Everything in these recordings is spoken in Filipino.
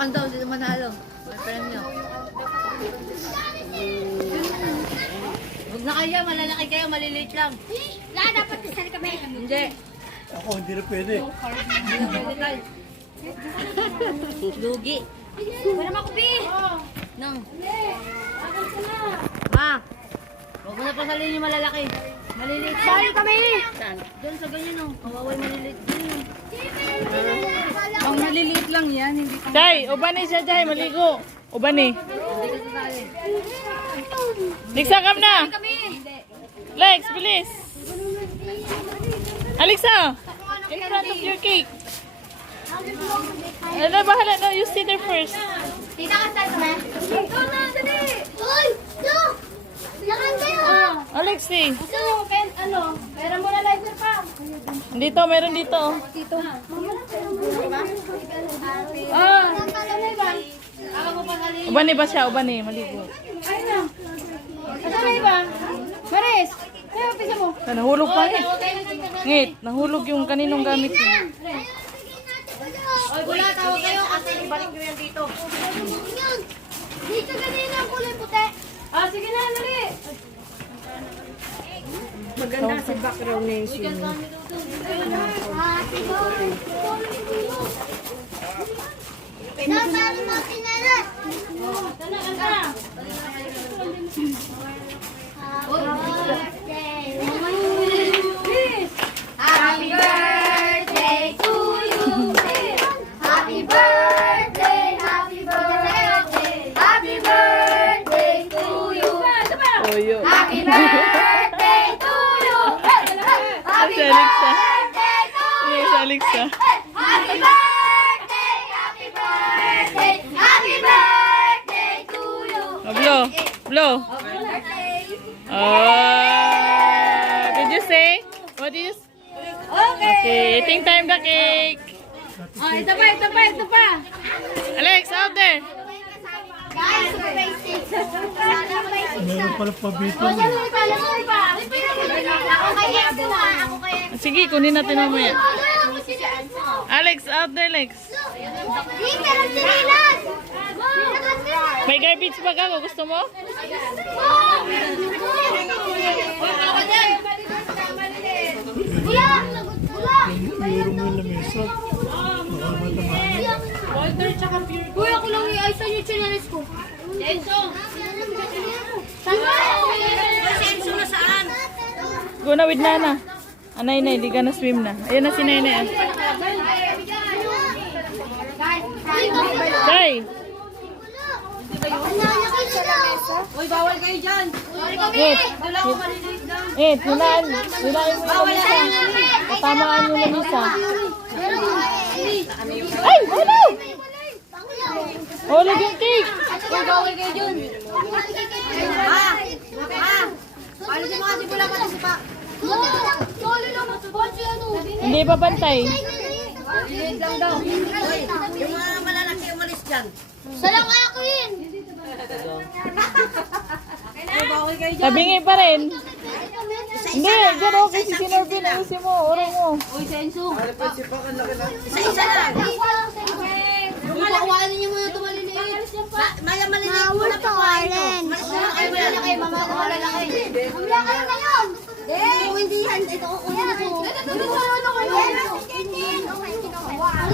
Tutukan daw, sino manalo. May premyo. Huwag na kayo, malalaki kayo, maliliit lang. La, dapat kasali kami. Hindi. Ako, hindi na pwede. Lugi. Wala naman ko, Bi. Nang. Ma. Huwag mo na pasalin yung malalaki. Maliliit. Sali kami. Saan? Doon sa ganyan oh. Kawaway maliliit din. Ang maliliit lang yan, hindi ka. Day, ubani siya, Day, maligo. Kasi sali. Lexa, come na. Lex, bilis. Alexa, in front of your cake. Ano, bahala na. You sit there first. Tita, kasali kami. Ito na, dali. Uy, ito. Lakan kayo. Alexi, Ito, pen, ano, pera mo na lighter pa. dito, meron dito. Dito. Ah. Mo pasalin. Ubani ba siya? Ubani, maligo. Ayun na. Ito na iba. Maris, kayo, pisa mo. Ah, Nahulog pa eh. Ngit, nahulog yung kaninong gamit niya. Oy, bula, tawag kayo kasi ibalik nyo yan dito. Dito kanina ang kulay puti. Ah, sige na, dali. Maganda si background na yung birthday. Nasaan mo pinalat? Sana, sana. Happy birthday to you. Happy birthday, happy birthday, happy birthday to you. Oyo. Happy birthday to you. Happy Si Alexa. Yes, Alexa. Happy birthday, happy birthday, happy birthday to you. Oh, blow. Blow. Oh, did you say? What you say? Okay, eating time the cake. Oh, ito pa, ito pa, ito pa. Alex, out there. Guys, basic. Sana basic Meron pala pabito. Oh, sandali pa. Ako kaya ha, ako kaya. Sige, kunin natin mamaya. Alex, out there, Alex. May garbage bag ako. Gusto mo? Bula! Bula! Meron mo yung lamesa. Baka matamaan. Kuya, ako lang i-ayos yung chinelis ko. Enzo! Saan ba? Senso na saan? Go na with Nana. Anay na, hindi ka na swim na. Ayan na si Nene. ah. Day! Uy, bawal kayo dyan. Wait! Eh, hilaan. Hilaan mo yung lamisa. Tamaan yung lamisa. Ano? Hulog yung cake! Uy, bawal kayo dyan. Ah! Ah! Paano si mga sipula pati si pa? Hindi pa bantay. Lang daw. Yung mga malalaki umalis dyan. Salang akin! Tabingi pa rin. Hindi, dyan okay. Si Sinorvin, ayusin mo. Urong mo. Uy, Senso. Isa-isa lang. Yung malaki. niyo muna. Ma- Maya maliliit ko. Na lang kayo malalaki. Mama, malalaki. Mamaya kayo ngayon! Kung hindi yan, ito kukunin ko.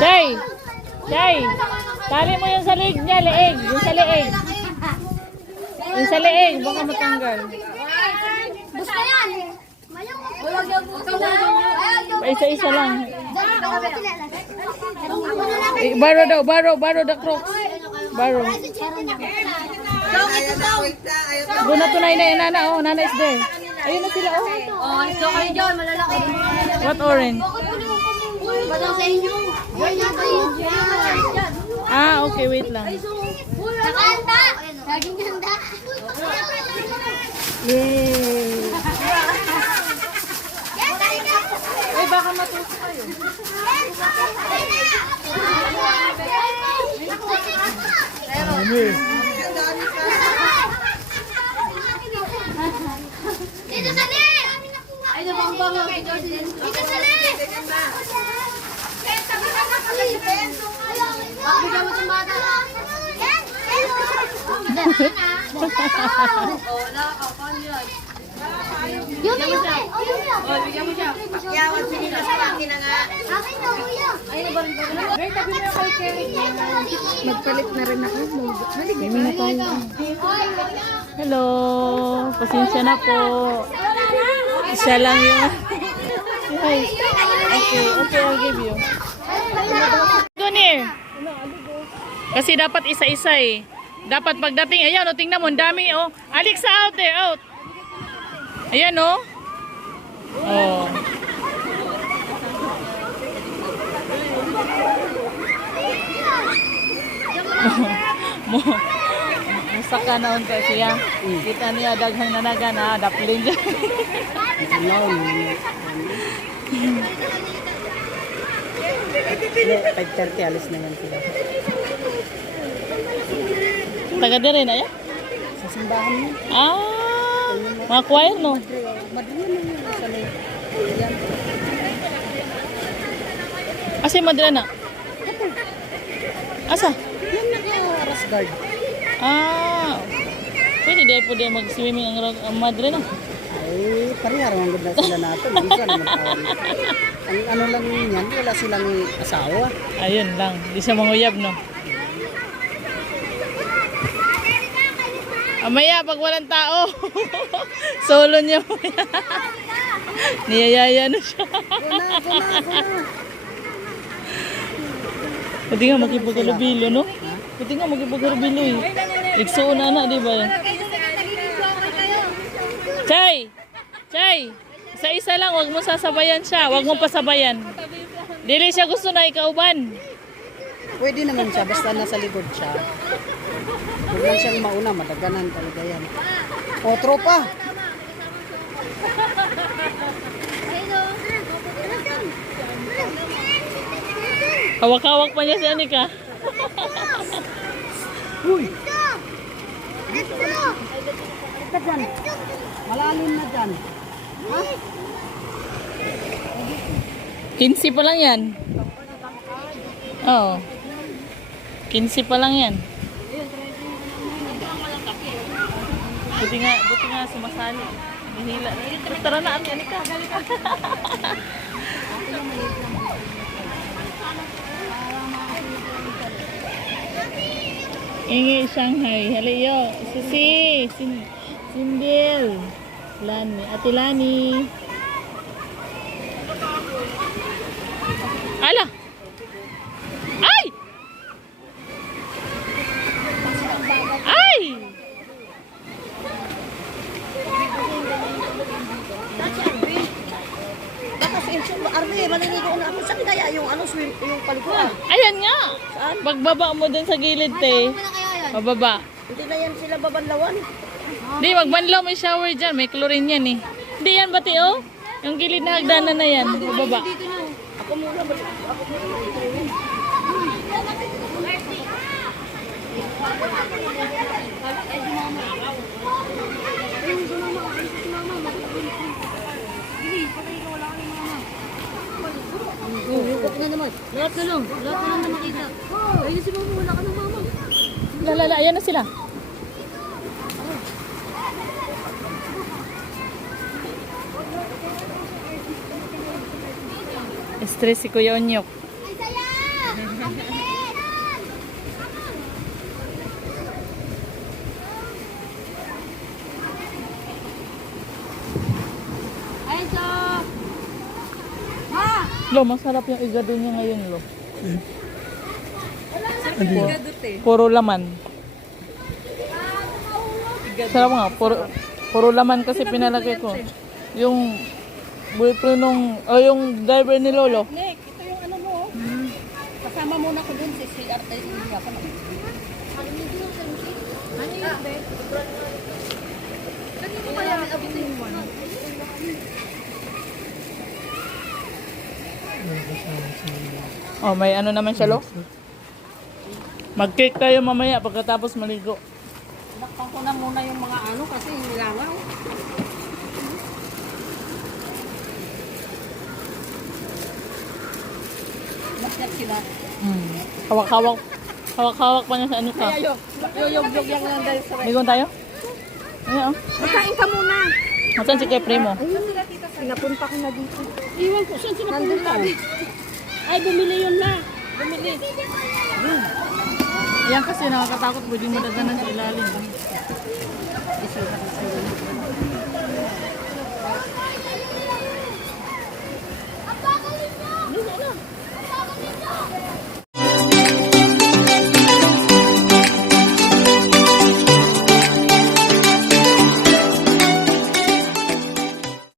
Day! Day! Tali mo yung sa leeg niya, leeg. Yung sa leeg. Yung sa leeg, baka matanggal. Basta yan! Na. Isa-isa lang. Eh, baro daw, baro, baro the crocs. Baro. Doon na tunay na yung nana, oh. Nana is there. Ayun na sila, oh. Oh, daw kayo dyan, malalaki. What orange? Badang sa inyo. Yan yung kayo. Ah, okay, wait lang. Nakanta! Laging ganda. Yay! Ay, baka matuso kayo. Eh. Dito sa li! Ay, nabangbango. Dito sa li! Bigyan mo itong bata. Oh, na, oh, paano yun? Yun na yun. Oh, yun na. Oh, bigyan mo siya. Pakyawan sinilas pa akin na nga. Akin na, kuya. Magpalit na rin ako. Hindi na tayo. Hello. Pasensya na po. Isa lang yun. Hi. Okay, okay, I'll give you. Gunir. Kasi dapat isa-isa eh. Dapat pagdating, ayan o, tingnan mo, ang dami oh. Alexa, out there, out. Ayan oh. Oh. mo Musa ka naon ka siya. Kita niya daghang nanaga na daplin dyan. alis na yan sila. Taga din rin, ayan. Sa simbahan mo. Ah, mga choir, no? Asa yung madala na? Asa? Yan naka-ras guard. Ah, pwede din po din mag-swimming ang, ang madre, no? Ay, parehara ang ganda sila natin. Hindi ka naman. Ang ano lang yan, wala silang asawa. Ayun lang, di siya manguyab, no? Amaya, pag walang tao, solo niya mo Niyayaya na siya. Pwede nga makipagkalubilo, no? Pwede nga makipagkalubilo, eh. Igsuon na na, di ba? Chay! Chay! Isa-isa lang, wag mo sasabayan siya. Wag mo pasabayan. Dili siya gusto na ikauban. Pwede naman siya, basta nasa likod siya. Huwag lang siyang mauna, madaganan talaga yan. O, tropa! Hawak-hawak pa niya si Anika. Uy! Ka dyan. Malalim na dyan. 15 pa lang yan. Oo. 15 pa lang yan. Buti nga, buti nga sumasali. Nihila. Tara na, Ate Anika. Ingi Shanghai. Haliyo. Sisi. Sin Sindil. Lani. Ate Lani. Ala! Ay! Ay! Tapos yung arme, maliligo na ako. Saan kaya yung ano, swim, yung paliguan? Ayan nga. Pagbaba mo dun sa gilid, te. Pababa. Hindi na yan sila babanlawan. Di, magbanlaw may shower dyan. May chlorine yan eh. Hindi yan, bati oh. Yung gilid na hagdanan na yan. Pababa. Ako muna, balik. Ako muna. Lahat na lang. Lahat na lang na makita. Ayun si mama, wala ka ng mama. Lalala, ayan na sila. Stress si Kuya Onyok. Ay, saya! Ay, so... Ma! Lo, masarap yung igado niya ngayon, lo. Ano yun? Puro laman. Sarap nga, puro, puro laman kasi pinalagay ko. Yung boyfriend nung, o yung driver ni Lolo. Nick, ito yung ano mo. Kasama muna ko dun si CR. Ay, hindi ako na. Oh, may ano naman siya, lo? Mag-cake tayo mamaya pagkatapos maligo. Nakpan ko na muna yung mga ano kasi nilangaw. Mas sila. Hmm. Hawak-hawak. Hawak-hawak pa niya sa ano ka. Yoyog-yog yan lang dahil sa Ligon tayo? Ayan oh. Magkain ka muna. Nasaan si Kepri mo? Pinapunta ko na dito. Iwan ko, saan sila pumunta? Ay, bumili yun na. Bumili. Ayan kasi nakakatakot. Pwedeng madaganan sa ilalim.